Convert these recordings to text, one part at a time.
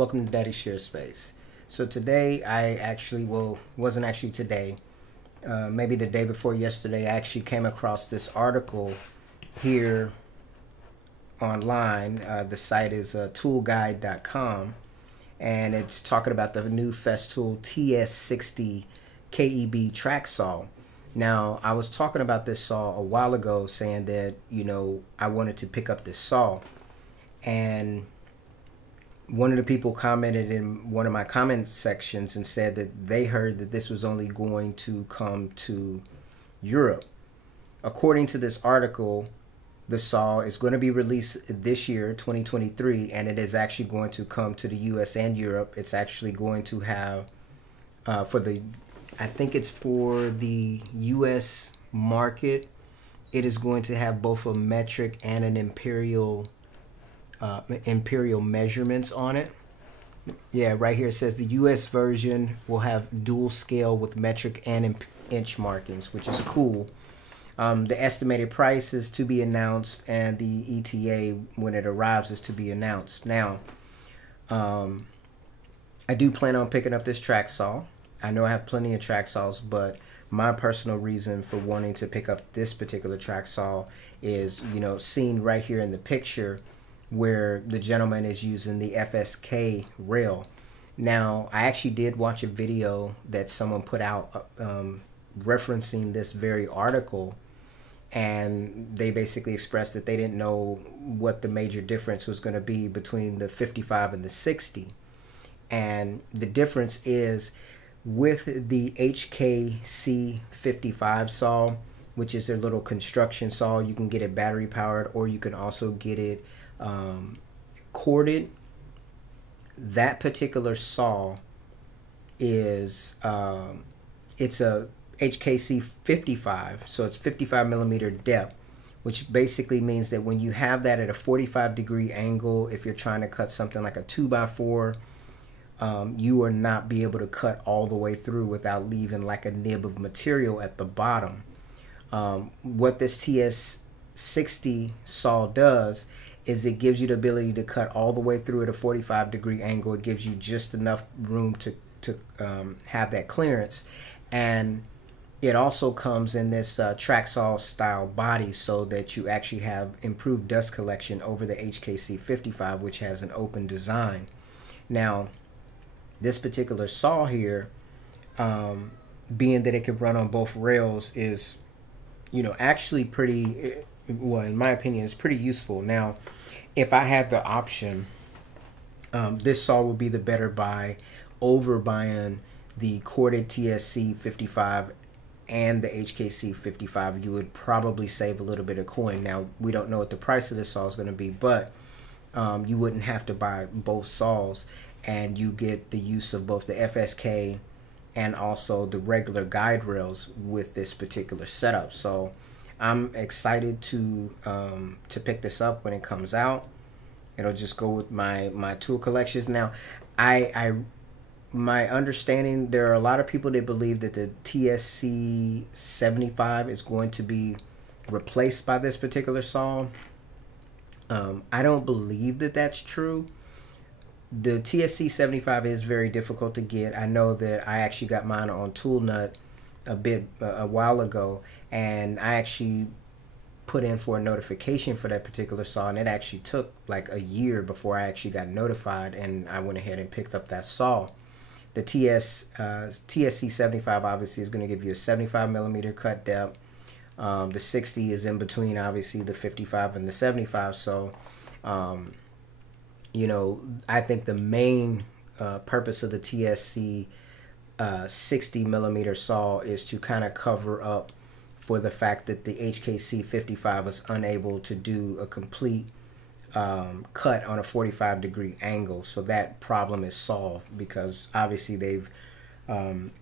Welcome to Daddy Share Space. So today I actually, wasn't actually today, maybe the day before yesterday, I actually came across this article here online. The site is toolguide.com, and it's talking about the new Festool TS60 KEB track saw. Now, I was talking about this saw a while ago, saying that, I wanted to pick up this saw, and one of the people commented in one of my comment sections and said that they heard that this was only going to come to Europe. According to this article, the saw is going to be released this year, 2023, and it is actually going to come to the US and Europe. It's actually going to have, I think it's for the US market, it is going to have both a metric and an imperial measurements on it. Yeah, right here it says the US version will have dual scale with metric and inch markings, which is cool. The estimated price is to be announced, and the ETA when it arrives is to be announced. Now, I do plan on picking up this track saw. I know I have plenty of track saws, but my personal reason for wanting to pick up this particular track saw is, seen right here in the picture, where the gentleman is using the FSK rail. Now, I actually did watch a video that someone put out referencing this very article, and they basically expressed that they didn't know what the major difference was going to be between the 55 and the 60. And the difference is with the HKC 55 saw, which is their little construction saw, you can get it battery powered, or you can also get it corded. That particular saw is it's a HKC 55, so it's 55 millimeter depth, which basically means that when you have that at a 45-degree angle, if you're trying to cut something like a 2x4, you will not be able to cut all the way through without leaving like a nib of material at the bottom. What this TS60 saw does is it gives you the ability to cut all the way through at a 45-degree angle. It gives you just enough room to have that clearance, and it also comes in this track saw style body, so that you actually have improved dust collection over the HKC 55, which has an open design. Now, this particular saw here, being that it can run on both rails, is actually pretty, well, in my opinion, it's pretty useful. Now, if I had the option, this saw would be the better buy over buying the corded TSC 55 and the HKC 55. You would probably save a little bit of coin. Now, we don't know what the price of this saw is going to be, but you wouldn't have to buy both saws, and you get the use of both the FSK and also the regular guide rails with this particular setup. So I'm excited to pick this up when it comes out. It'll just go with my tool collections. Now, my understanding, there are a lot of people that believe that the TSC 75 is going to be replaced by this particular saw. I don't believe that that's true. The TSC 75 is very difficult to get. I know that I actually got mine on Tool Nut a while ago, and I actually put in for a notification for that particular saw, and it actually took like a year before I actually got notified, and I went ahead and picked up that saw. The TSC 75 obviously is going to give you a 75 millimeter cut depth. The 60 is in between, obviously, the 55 and the 75. So, I think the main purpose of the TSC 60 millimeter saw is to kind of cover up for the fact that the HKC 55 was unable to do a complete cut on a 45-degree angle. So that problem is solved, because obviously they've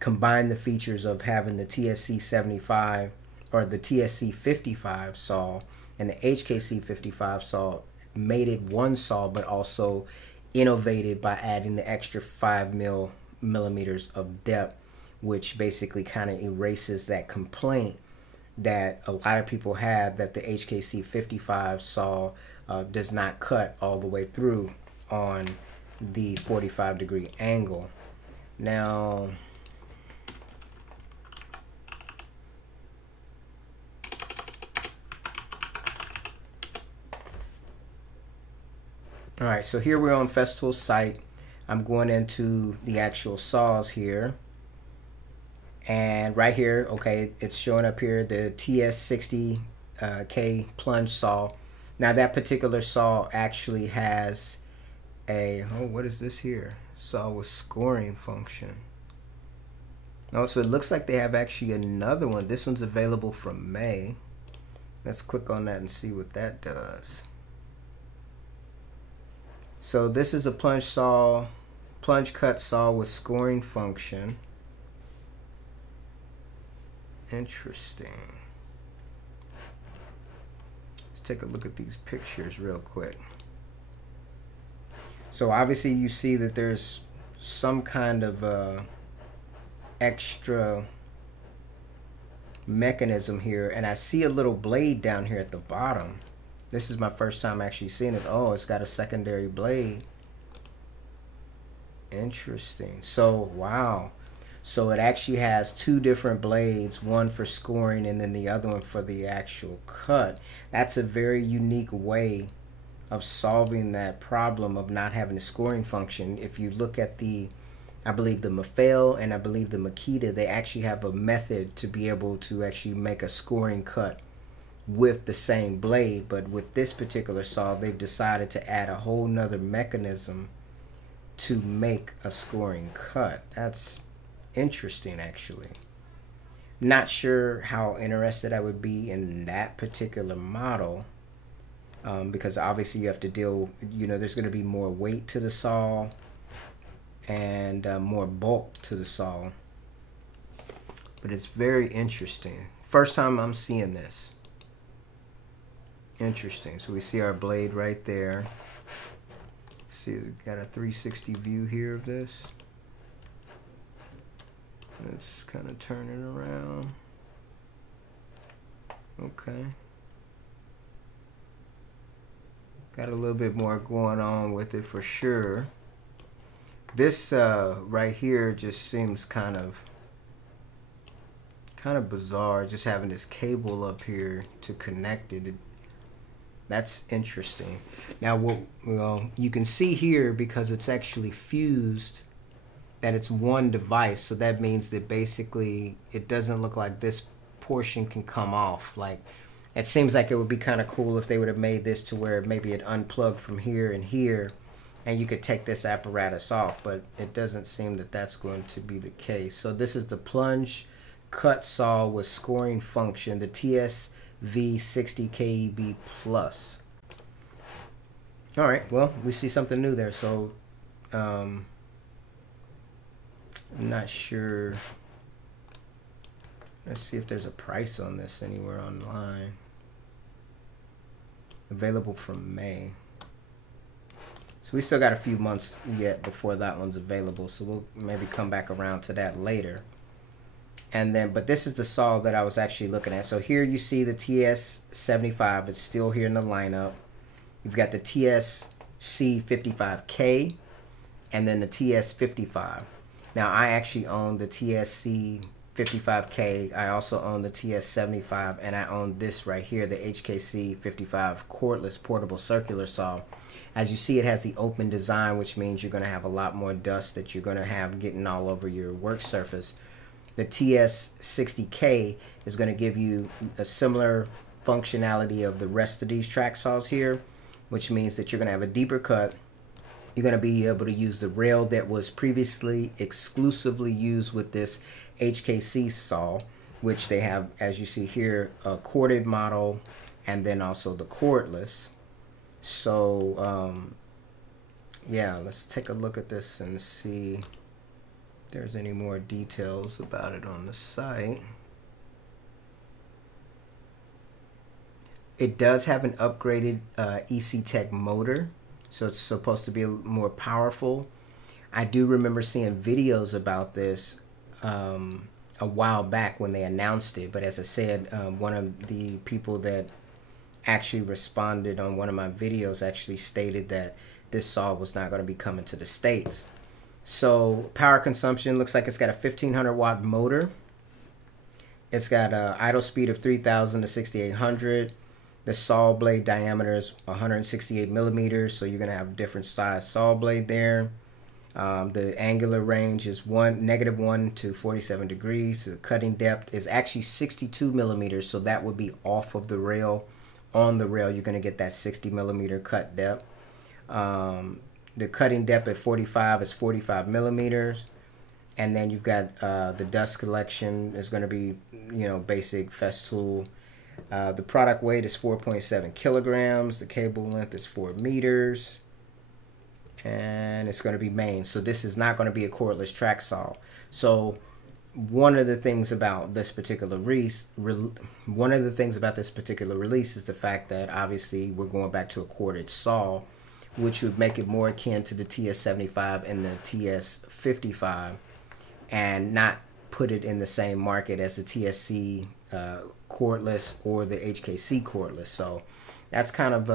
combined the features of having the TSC 75 or the TSC 55 saw and the HKC 55 saw, made it one saw, but also innovated by adding the extra 5 millimeters of depth, which basically kind of erases that complaint that a lot of people have, that the HKC 55 saw does not cut all the way through on the 45-degree angle. Now, all right, so here we're on Festool site. I'm going into the actual saws here. And right here, okay, it's showing up here, the TS60K plunge saw. Now that particular saw actually has a, oh, what is this here? Saw with scoring function. Oh, so it looks like they have actually another one. This one's available from May. Let's click on that and see what that does. So this is a plunge cut saw with scoring function. Interesting. Let's take a look at these pictures real quick. So obviously you see that there's some kind of extra mechanism here, and I see a little blade down here at the bottom. This is my first time actually seeing it. Oh, it's got a secondary blade. Interesting. So wow. So it actually has two different blades, one for scoring and then the other one for the actual cut. That's a very unique way of solving that problem of not having a scoring function. If you look at the, I believe the Mafale and I believe the Makita, they actually have a method to be able to actually make a scoring cut with the same blade. But with this particular saw, they've decided to add a whole nother mechanism to make a scoring cut. That's interesting, actually. Not sure how interested I would be in that particular model, because obviously you have to deal, you know, there's going to be more weight to the saw and more bulk to the saw. But it's very interesting. First time I'm seeing this. Interesting. So we see our blade right there. See, we've got a 360 view here of this. Let's kind of turn it around. Okay. Got a little bit more going on with it for sure. This right here just seems kind of bizarre, just having this cable up here to connect it. That's interesting. Now, well, you can see here, because it's actually fused, that it's one device. So that means that basically it doesn't look like this portion can come off. Like, it seems like it would be kind of cool if they would have made this to where maybe it unplugged from here and here, and you could take this apparatus off, but it doesn't seem that that's going to be the case. So this is the plunge cut saw with scoring function, the TSV60KEB Plus. All right, well, we see something new there. So I'm not sure. Let's see if there's a price on this anywhere online. Available from May. So we still got a few months yet before that one's available. So we'll maybe come back around to that later. And then, but this is the saw that I was actually looking at. So here you see the TS75. It's still here in the lineup. You've got the TSC55K and then the TS55. Now, I actually own the TSC55K. I also own the TS75, and I own this right here, the HKC55 cordless portable circular saw. As you see, it has the open design, which means you're going to have a lot more dust that you're going to have getting all over your work surface. The TS60K is going to give you a similar functionality of the rest of these track saws here, which means that you're going to have a deeper cut. You're going to be able to use the rail that was previously exclusively used with this HKC saw, which they have, as you see here, a corded model and then also the cordless. So, yeah, let's take a look at this and see if there's any more details about it on the site. It does have an upgraded EC Tech motor, so it's supposed to be more powerful. I do remember seeing videos about this a while back when they announced it, but as I said, one of the people that actually responded on one of my videos actually stated that this saw was not going to be coming to the States. So power consumption looks like it's got a 1500 watt motor. It's got an idle speed of 3000 to 6800. The saw blade diameter is 168 millimeters, so you're going to have a different size saw blade there. The angular range is -1 to 47 degrees. The cutting depth is actually 62 millimeters, so that would be off of the rail. On the rail, you're going to get that 60 millimeter cut depth. The cutting depth at 45 is 45 millimeters. And then you've got the dust collection is going to be, basic Festool. The product weight is 4.7 kilograms. The cable length is 4 meters. And it's going to be main. So this is not going to be a cordless track saw. So one of the things about this particular release is the fact that obviously we're going back to a corded saw, which would make it more akin to the TS75 and the TS55, and not put it in the same market as the TSC cordless or the HKC cordless. So that's kind of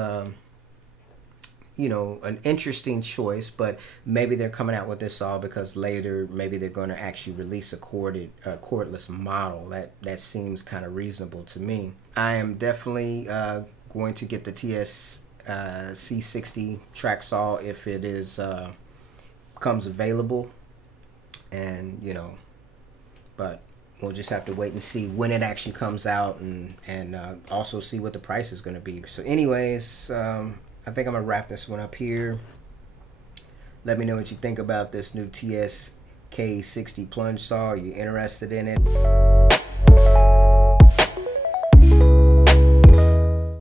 an interesting choice, but maybe they're coming out with this saw because later maybe they're going to actually release a cordless model. That seems kind of reasonable to me. I am definitely going to get the C60 track saw if it is becomes available, and but we'll just have to wait and see when it actually comes out, and also see what the price is going to be. So anyways, I think I'm going to wrap this one up here. Let me know what you think about this new TSK60 plunge saw. Are you interested in it?